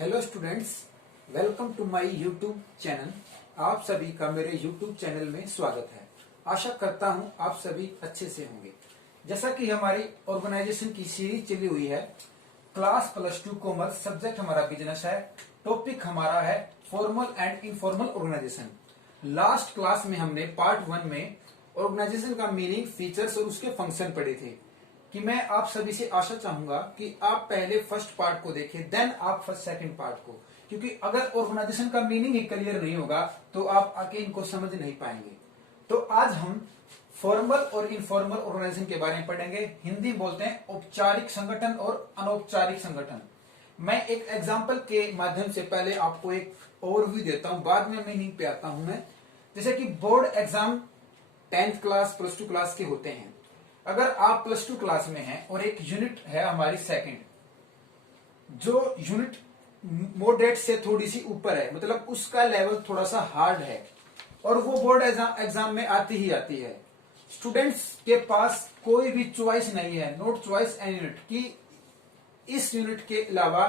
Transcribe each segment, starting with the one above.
Hello students, welcome to my YouTube channel. आप सभी का मेरे यूट्यूब चैनल में स्वागत है। आशा करता हूं आप सभी अच्छे से होंगे। जैसा कि हमारी ऑर्गेनाइजेशन की सीरीज चली हुई है, क्लास +2 कॉमर्स, सब्जेक्ट हमारा बिजनेस है, टॉपिक हमारा है formal and informal organization. Last class में हमने पार्ट 1 में ऑर्गेनाइजेशन का मीनिंग, फीचर्स और उसके फंक्शन पढ़े थे। कि मैं आप सभी से आशा चाहूंगा कि आप पहले फर्स्ट पार्ट को देखें, देन आप फर्स्ट सेकंड पार्ट को, क्योंकि अगर ऑर्गेनाइजेशन का मीनिंग ही क्लियर नहीं होगा तो आप आके इनको समझ नहीं पाएंगे। तो आज हम फॉर्मल और इनफॉर्मल ऑर्गेनाइजेशन के बारे में पढ़ेंगे। हिंदी बोलते हैं औपचारिक संगठन और अनौपचारिक संगठन। मैं एक एग्जाम्पल के माध्यम से पहले आपको एक ओवरव्यू देता हूं, बाद में मीनिंग पे आता हूं मैं। जैसे कि board exam 10th class +2 class के होते हैं। अगर आप +2 क्लास में हैं और एक यूनिट है हमारी सेकंड, जो यूनिट मॉडरेट से थोड़ी सी ऊपर है, मतलब उसका लेवल थोड़ा सा हार्ड है और वो बोर्ड एग्जाम में आती ही आती है। स्टूडेंट्स के पास कोई भी चॉइस नहीं है, नॉट चॉइस एनी यूनिट, की इस यूनिट के अलावा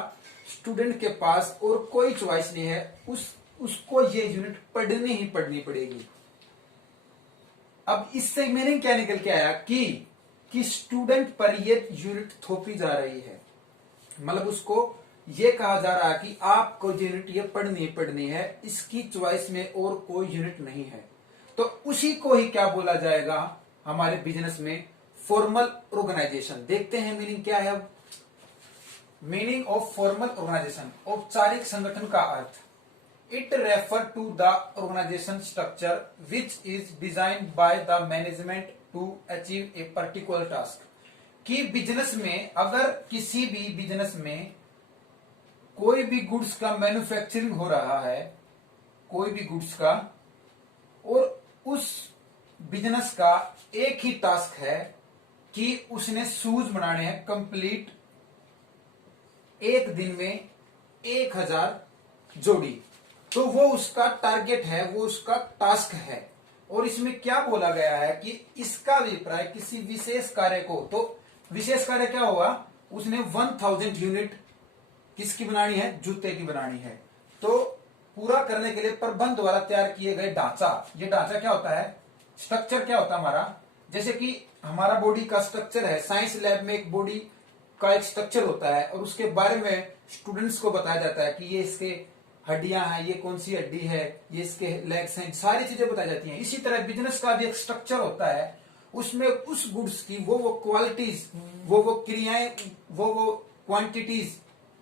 स्टूडेंट के पास और कोई चॉइस नहीं है, उसको ये यूनिट पढ़नी ही पढ़नी पड़ेगी। अब इससे मीनिंग क्या निकल के आया कि स्टूडेंट पर ये यूनिट थोपी जा रही है, मतलब उसको ये कहा जा रहा है कि आपको यूनिट ये पढ़नी है, इसकी चॉइस में और कोई यूनिट नहीं है। तो उसी को ही क्या बोला जाएगा हमारे बिजनेस में, फॉर्मल ऑर्गेनाइजेशन। देखते हैं मीनिंग क्या है। मीनिंग ऑफ फॉर्मल ऑर्गेनाइजेशन, औपचारिक संगठन का अर्थ। It refer to the organization structure which is designed by the management to achieve a particular task। कि बिजनेस में, अगर किसी भी बिजनेस में कोई भी गुड्स का मैन्युफैक्चरिंग हो रहा है, कोई भी गुड्स का, और उस बिजनेस का एक ही टास्क है कि उसने शूज बनाने हैं कंप्लीट, एक दिन में 1000 जोड़ी, तो वो उसका टारगेट है, वो उसका टास्क है। और इसमें क्या बोला गया है कि इसका अभिप्राय किसी विशेष कार्य को, तो विशेष कार्य क्या होगा, उसने 1000 यूनिट किसकी बनानी है, जूते की बनानी है। तो पूरा करने के लिए प्रबंध द्वारा तैयार किए गए ढांचा, ये ढांचा क्या होता है, स्ट्रक्चर क्या होता है हमारा। जैसे कि हमारा बॉडी का स्ट्रक्चर है, साइंस लैब में एक बॉडी का एक स्ट्रक्चर होता है और उसके बारे में स्टूडेंट्स को बताया जाता है कि ये इसके हड्डियां हैं, ये कौन सी हड्डी है, ये इसके लेग्स हैं, सारी चीजें बताई जाती हैं। इसी तरह बिजनेस का भी एक स्ट्रक्चर होता है, उसमें उस गुड्स की वो क्वालिटीज, वो क्रियाएं, वो क्वांटिटीज,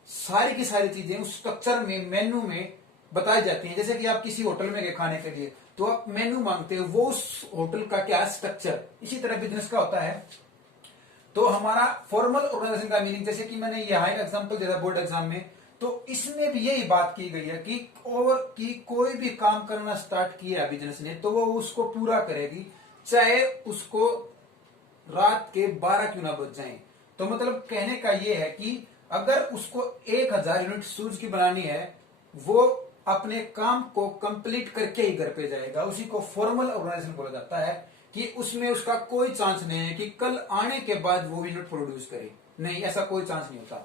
सारी की सारी चीजें उस स्ट्रक्चर में, मेन्यू में बताई जाती हैं। जैसे कि आप किसी होटल में गए खाने के लिए, तो आप मेन्यू मांगते हो, वो उस होटल का क्या स्ट्रक्चर। इसी तरह बिजनेस का होता है। तो हमारा फॉर्मल ऑर्गेनाइजेशन का मीनिंग, जैसे कि मैंने यहाँ एक एग्जाम्पल दिया बोर्ड एग्जाम में, तो इसमें भी यही बात की गई है कि कोई भी काम करना स्टार्ट किया बिजनेस ने, तो वो उसको पूरा करेगी, चाहे उसको रात के 12 क्यों ना बज जाए। तो मतलब कहने का ये है कि अगर उसको 1000 यूनिट शूज की बनानी है, वो अपने काम को कंप्लीट करके ही घर पे जाएगा। उसी को फॉर्मल ऑर्गेनाइजेशन बोला जाता है, कि उसमें उसका कोई चांस नहीं है कि कल आने के बाद वो यूनिट प्रोड्यूस करे, नहीं, ऐसा कोई चांस नहीं होता।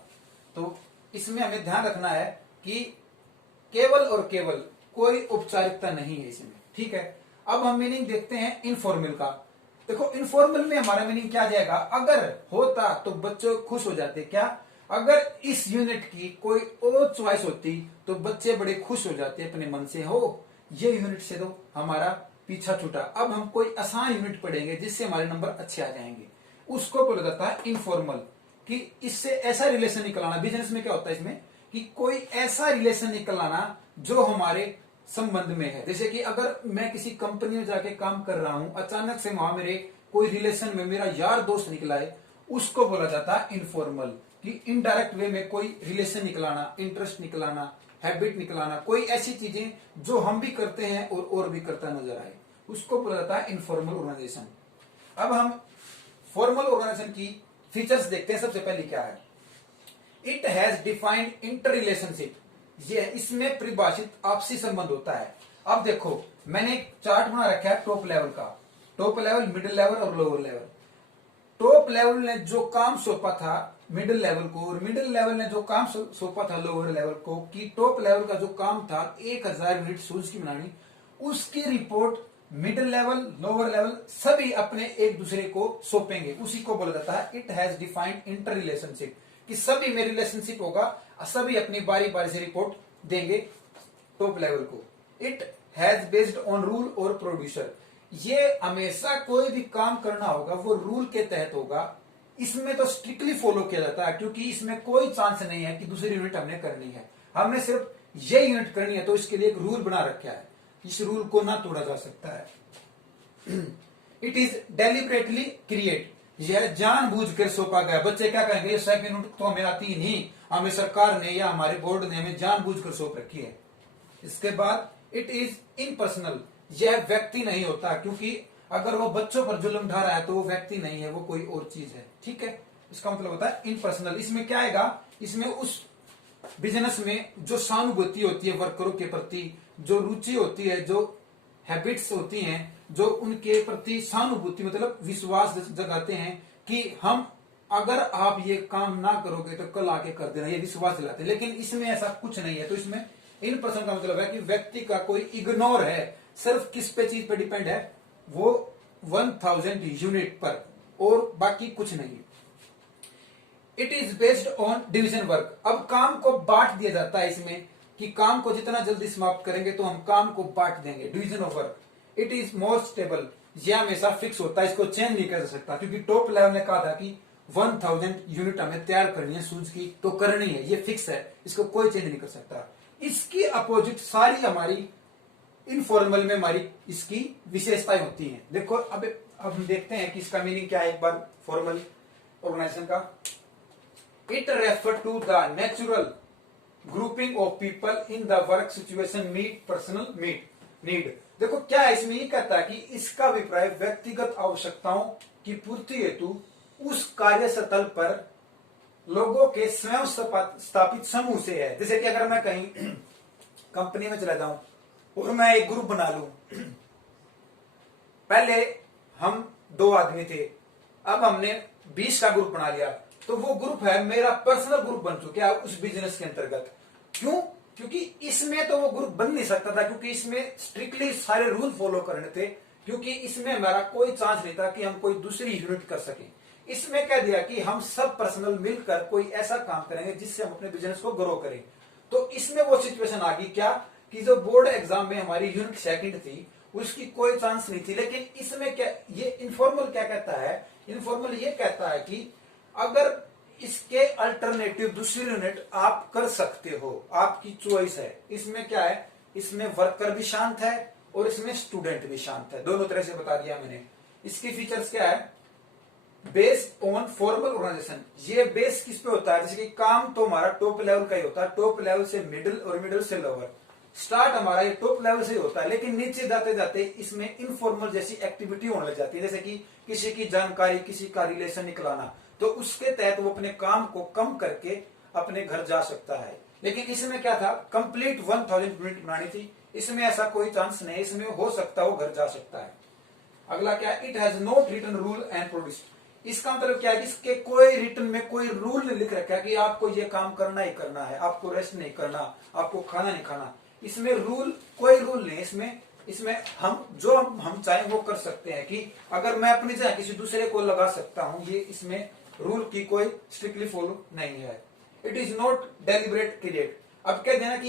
तो इसमें हमें ध्यान रखना है कि केवल और केवल कोई औपचारिकता नहीं है इसमें, ठीक है। अब हम मीनिंग देखते हैं इनफॉर्मल का। देखो, इनफॉर्मल में हमारा मीनिंग क्या जाएगा, अगर होता तो बच्चे खुश हो जाते, क्या, अगर इस यूनिट की कोई और चॉइस होती तो बच्चे बड़े खुश हो जाते अपने मन से, हो ये यूनिट से तो हमारा पीछा छूटा, अब हम कोई आसान यूनिट पढ़ेंगे जिससे हमारे नंबर अच्छे आ जाएंगे। उसको बोला जाता है इनफॉर्मल, कि इससे ऐसा रिलेशन निकल आना। बिजनेस में क्या होता है इसमें, कि कोई ऐसा रिलेशन निकल आना जो हमारे संबंध में है। जैसे कि अगर मैं किसी कंपनी में जाके काम कर रहा हूं, अचानक से वहां मेरे कोई रिलेशन में मेरा यार दोस्त निकला है, उसको बोला जाता है इनफॉर्मल। कि इनडायरेक्ट वे में कोई रिलेशन निकलाना, इंटरेस्ट निकलाना, हैबिट निकलाना, कोई ऐसी चीजें जो हम भी करते हैं और भी करता नजर आए, उसको बोला जाता है इनफॉर्मल ऑर्गेनाइजेशन। अब हम फॉर्मल ऑर्गेनाइजेशन की फीचर्स देखते हैं। सबसे पहले क्या है, it has defined inter relationship, ये इसमें परिभाषित आपसी संबंध होता है। अब देखो, मैंने एक चार्ट बना रखा है टॉप लेवल का, टॉप लेवल, मिडिल लेवल और लोअर लेवल। टॉप लेवल ने जो काम सौंपा था मिडिल लेवल को, और मिडिल लेवल ने जो काम सौंपा था लोअर लेवल को कि टॉप लेवल का जो काम था 1000 यूनिट शूज की बनानी, उसकी report middle level lower level सभी अपने एक दूसरे को सौंपेंगे। उसी को बोला जाता है it has defined inter relationship, कि सभी में रिलेशनशिप होगा, सभी अपनी बारी बारी से रिपोर्ट देंगे टॉप लेवल को। It has based on rule और प्रोड्यूसर, ये हमेशा कोई भी काम करना होगा वो रूल के तहत होगा। इसमें तो स्ट्रिक्टली फॉलो किया जाता है, क्योंकि इसमें कोई चांस नहीं है कि दूसरी यूनिट हमने करनी है, हमने सिर्फ ये यूनिट करनी है, तो इसके लिए एक रूल बना रखा है, इस रूल को ना तोड़ा जा सकता है। इट इज डेलिबरेटली क्रिएट, यह जानबूझकर सौंपा गया। बच्चे क्या कहेंगे, सेकंड यूनिट तो हमें आती ही नहीं, हमें सरकार ने या हमारे बोर्ड ने हमें जानबूझकर सौंप रखी है। इसके बाद इट इज इम्पर्सनल, यह व्यक्ति नहीं होता, क्योंकि अगर वो बच्चों पर जुल्म ढा रहा है तो वो व्यक्ति नहीं है, वो कोई और चीज है। ठीक है, इसका मतलब होता है इम्पर्सनल। इसमें क्या आएगा, इसमें उस बिजनेस में जो सहानुभूति होती है वर्करों के प्रति, जो रुचि होती है, जो हैबिट्स होती हैं, जो उनके प्रति सहानुभूति मतलब विश्वास जगाते हैं कि हम अगर आप ये काम ना करोगे तो कल आके कर देना, ये विश्वास दिलाते हैं। लेकिन इसमें ऐसा कुछ नहीं है। तो इसमें इन पर्सन का मतलब है कि व्यक्ति का कोई इग्नोर है, सिर्फ किस पे चीज पे डिपेंड है, वो 1000 यूनिट पर, और बाकी कुछ नहीं। It is based on division work, अब काम को बांट दिया जाता है इसमें कि काम को जितना जल्दी समाप्त करेंगे तो हम काम को बांट देंगे, division of work. It is more stable, यह हमेशा फिक्स होता है, इसको चेंज नहीं कर सकता, क्योंकि टॉप लेवल ने कहा था कि 1000 यूनिट हमें तैयार करनी है शूज की, तो करनी है, ये फिक्स है, इसको कोई चेंज नहीं कर सकता। इसकी अपोजिट सारी हमारी इनफॉर्मल में हमारी इसकी विशेषताएं होती हैं। देखो अब हम देखते हैं कि इसका मीनिंग क्या है एक बार फॉर्मल ऑर्गेनाइजेशन का। It refer to the natural grouping of people in the work situation meet personal need. देखो क्या है इसमें, ये कहता है कि इसका अभिप्राय व्यक्तिगत आवश्यकताओं की पूर्ति हेतु उस कार्यस्थल पर लोगों के स्वयं स्थापित समूह से है। जैसे कि अगर मैं कहीं कंपनी में चला जाऊं और मैं एक ग्रुप बना लूं, पहले हम 2 आदमी थे, अब हमने 20 का ग्रुप बना लिया, तो वो ग्रुप है मेरा पर्सनल ग्रुप बन चुका है उस बिजनेस के अंतर्गत। क्यों? क्योंकि इसमें तो वो ग्रुप बन नहीं सकता था, क्योंकि इसमें स्ट्रिक्टली सारे रूल फॉलो करने थे, क्योंकि इसमें हमारा कोई चांस नहीं था कि हम कोई दूसरी यूनिट कर सके। इसमें कह दिया कि हम सब पर्सनल मिलकर कोई ऐसा काम करेंगे जिससे हम अपने बिजनेस को ग्रो करें। तो इसमें वो सिचुएशन आ गई क्या कि जो बोर्ड एग्जाम में हमारी यूनिट सेकंड थी उसकी कोई चांस नहीं थी। लेकिन इसमें क्या ये इनफॉर्मल क्या कहता है, इनफॉर्मल ये कहता है कि अगर इसके अल्टरनेटिव दूसरी यूनिट आप कर सकते हो, आपकी चॉइस है। इसमें क्या है, इसमें वर्कर भी शांत है और इसमें स्टूडेंट भी शांत है, दोनों तरह से बता दिया मैंने। इसकी फीचर्स क्या है, बेस्ड ऑन फॉर्मल ऑर्गेनाइजेशन, ये बेस किस पे होता है, जैसे कि काम तो हमारा टॉप लेवल का ही होता है, टॉप लेवल से मिडिल और मिडिल से लोअर। स्टार्ट हमारा ये टॉप लेवल से ही होता है, लेकिन नीचे जाते जाते इसमें इनफॉर्मल जैसी एक्टिविटी होने लग जाती है, जैसे कि किसी की जानकारी, किसी का रिलेशन निकलाना, तो उसके तहत वो अपने काम को कम करके अपने घर जा सकता है। लेकिन इसमें क्या था, कंप्लीट 1000 यूनिट बनानी थी, इसमें ऐसा कोई चांस नहीं, इसमें हो सकता है वो घर जा सकता है। अगला क्या, it has not written rule and produce, इसका मतलब क्या है कि इसके कोई रिटन में कोई रूल नहीं लिख रखा है कि आपको ये काम करना ही करना है, आपको रेस्ट नहीं करना, आपको खाना नहीं खाना। इसमें रूल, कोई रूल नहीं, इसमें हम जो हम चाहें वो कर सकते हैं, कि अगर मैं अपनी जगह किसी दूसरे को लगा सकता हूं, ये इसमें रूल की कोई स्ट्रिक्टली फॉलो नहीं है। It is not deliberate create, अब कह देना कि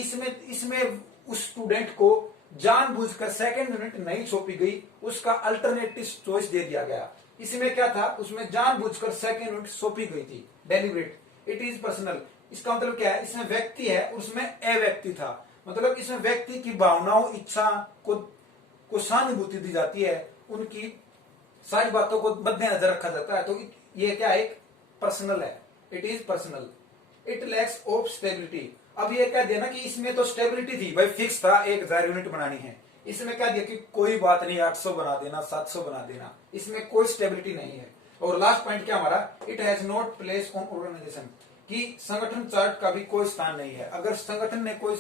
इसमें उस स्टूडेंट को जानबूझकर सेकंड यूनिट नहीं सौंपी गई, उसका अल्टरनेटिव चॉइस दे दिया गया। इसमें क्या था, उसमें जानबूझकर सेकंड यूनिट सौंपी गई थी, डेलिबरेट। इट इज पर्सनल, इसका मतलब क्या है, इसमें व्यक्ति है, उसमें अव्यक्ति था, मतलब इसमें व्यक्ति की भावनाओं, इच्छा को सहानुभूति दी जाती है, उनकी सारी बातों को मद्देनजर रखा जाता है। तो ये क्या, एक पर्सनल है, it is personal. It lacks of stability, अब ये कह दिया ना कि इसमें तो स्टेबिलिटी थी, भाई फिक्स था 1000 यूनिट बनानी है, इसमें क्या दिया कि कोई बात नहीं 800 बना देना, 700 बना देना, इसमें कोई स्टेबिलिटी नहीं है। और लास्ट पॉइंट क्या हमारा, it has not place on organization, कि संगठन चार्ट का भी कोई स्थान नहीं है। अगर संगठन ने कोई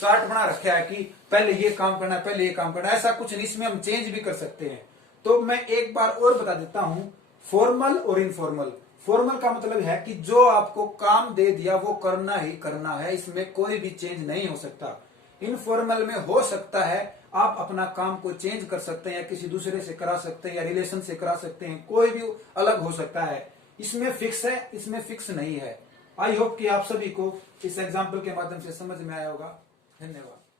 चार्ट बना रखा है कि पहले ये काम करना है, पहले ये काम करना है, ऐसा कुछ नहीं, इसमें हम चेंज भी कर सकते हैं। तो मैं एक बार और बता देता हूं, फॉर्मल और इनफॉर्मल। फॉर्मल का मतलब है कि जो आपको काम दे दिया वो करना ही करना है, इसमें कोई भी चेंज नहीं हो सकता। इनफॉर्मल में हो सकता है आप अपना काम को चेंज कर सकते हैं, या किसी दूसरे से करा सकते हैं, या रिलेशन से करा सकते हैं, कोई भी अलग हो सकता है। इसमें फिक्स है, इसमें फिक्स नहीं है। आई होप कि आप सभी को इस एग्जाम्पल के माध्यम से समझ में आया होगा। धन्यवाद।